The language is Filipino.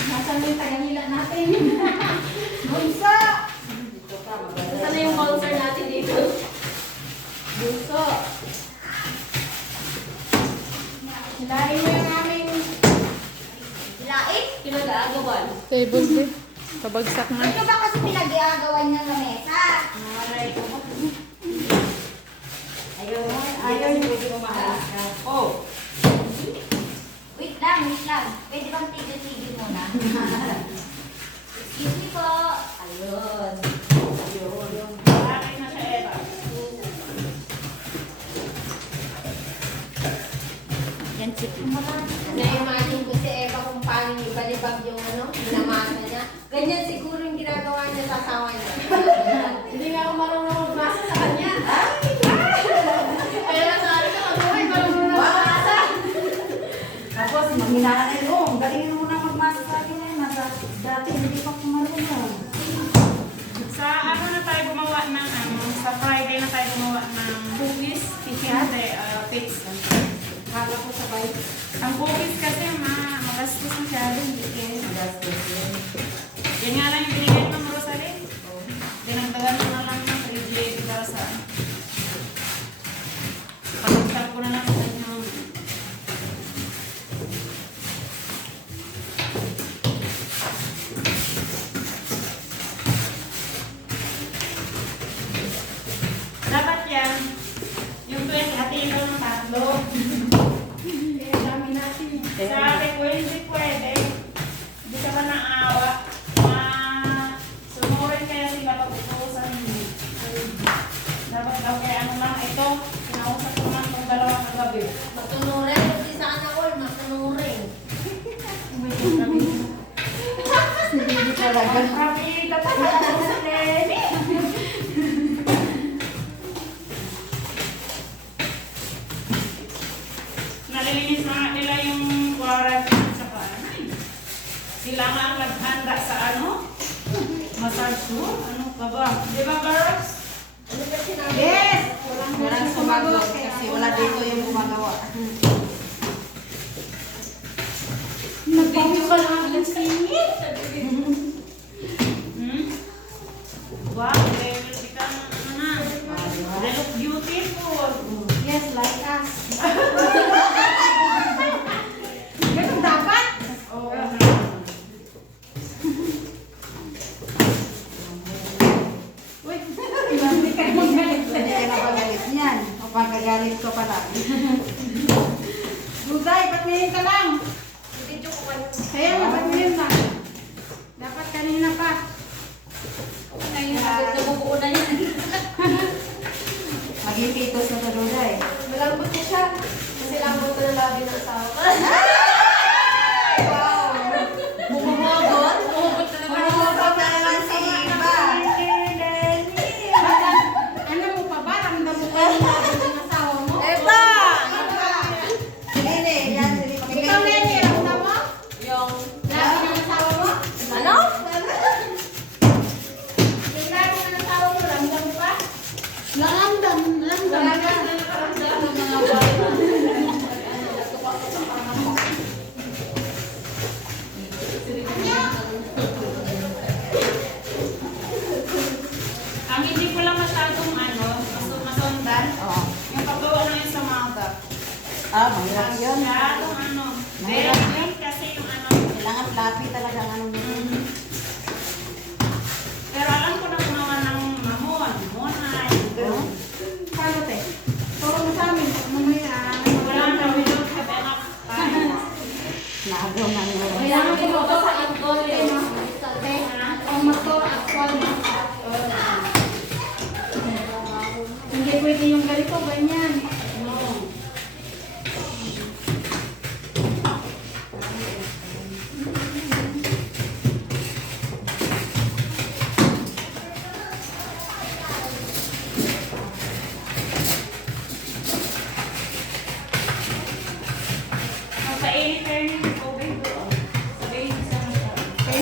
Nasaan yung tagahila natin? Bunso! Nasaan na yung bouncer natin dito? Bunso! Hilain mo yung aming... Hilain? Pinag-aagawan. Table din. Pabagsak na. Ito ba kasi pinag-iagawan ng lamesa? Aray ko. Ayaw yung pwede mo maalas ka. Oh! Wait lang. Pwede bang tigil-tigil muna? Excuse me po. Ayun. Ayun. Bakit na siya, Eva? Yan, chicken. Na-imagine ko si Eva kung paano ibalibag yung binamasa niya. Ganyan siguro yung ginagawa niya sa asawa niya. Hindi nga ako marunong magbasa sa kanya. Kaya sabi ko, mag-uwi, marunong magbasa. Tapos, maghinaan mo. Galing mo na magmasa sa akin eh. Dati hindi pa ako marunong. Sa ano na tayo gumawa ng sa Friday na tayo gumawa ng cookies, hindi, pizza. Kala ko sabay. Ang cookies kasi magastos masyado, hindi kaya. Yan nga lang yung binigay ng Rosalie. Dinagdagan ko na lang ng 380 para sa pagkakal ko na lang sa kanya. Dapat yan, yung 20 hatiin ko ng tatlo. Kaya dami natin. Sabi ko, hindi pwede. Hindi ka ba naawa? Sumurin kaya sila pag-utusan. Dapat daw kaya ano lang ito. Kinausap ko lang itong dalawang kagabi. Matunurin. Kasi saan ako, matunurin. Hindi talaga. Kami, tatagal ako sa Lenny. Nalilinis na nga nila yung quarantine sa kanay. Sila nga ang naghanda sa ano? Massage room? Ano pa ba? Di ba, girls? Ano ba sinabi? Yes! Walang Walang sumagot kasi wala dito yung gumagawa. Nag-video ka lang ang singit. Wow, level ka na ano na. They look beautiful. Yes, like us. Ganun dapat? Oo. Uy, hindi ka magalit. Hindi ka napagalit niyan. O pagkagalit ko pala. Duday, patminin ka lang. Video ko kayo. Kaya nga, patminin na. Dapat kanina pa. Ngayon, nabubuo na yan. Magipitos na sa Duday. Malambot na siya. Kasi lambot na ng labi ng asawa ko. Wow! Bumubugot? Bumubugot na naman. Bumubugot na naman si Iba. Ano mo pa ba? Ramdam mo kayo ng labi ng asawa mo? Eba! Nene, yan. Ikaw, Lenny, ramdam mo? Yung labi ng asawa mo? Ano? Yung labi ng asawa mo, ramdam mo pa? Ramdam. Wala ka na nakaramdam ng mga bata. Ang hindi ko lang masyadong masundan, Oo. yung paggawa ng ensamada. Mahirap yun. Masyadong very Mahirap. plain kasi yung Kailangan fluffy talaga ang anong yun. pero alam ko na gumawa ng mamon, monay. Oo. Paano, te? Turo mo sa amin. Mamaya. Wala na, we don't have enough time. Nagaw na nyo. Kailangan ito sa angkol eh. Te, ang mato actual. Hindi pwede yung ganito, ganyan.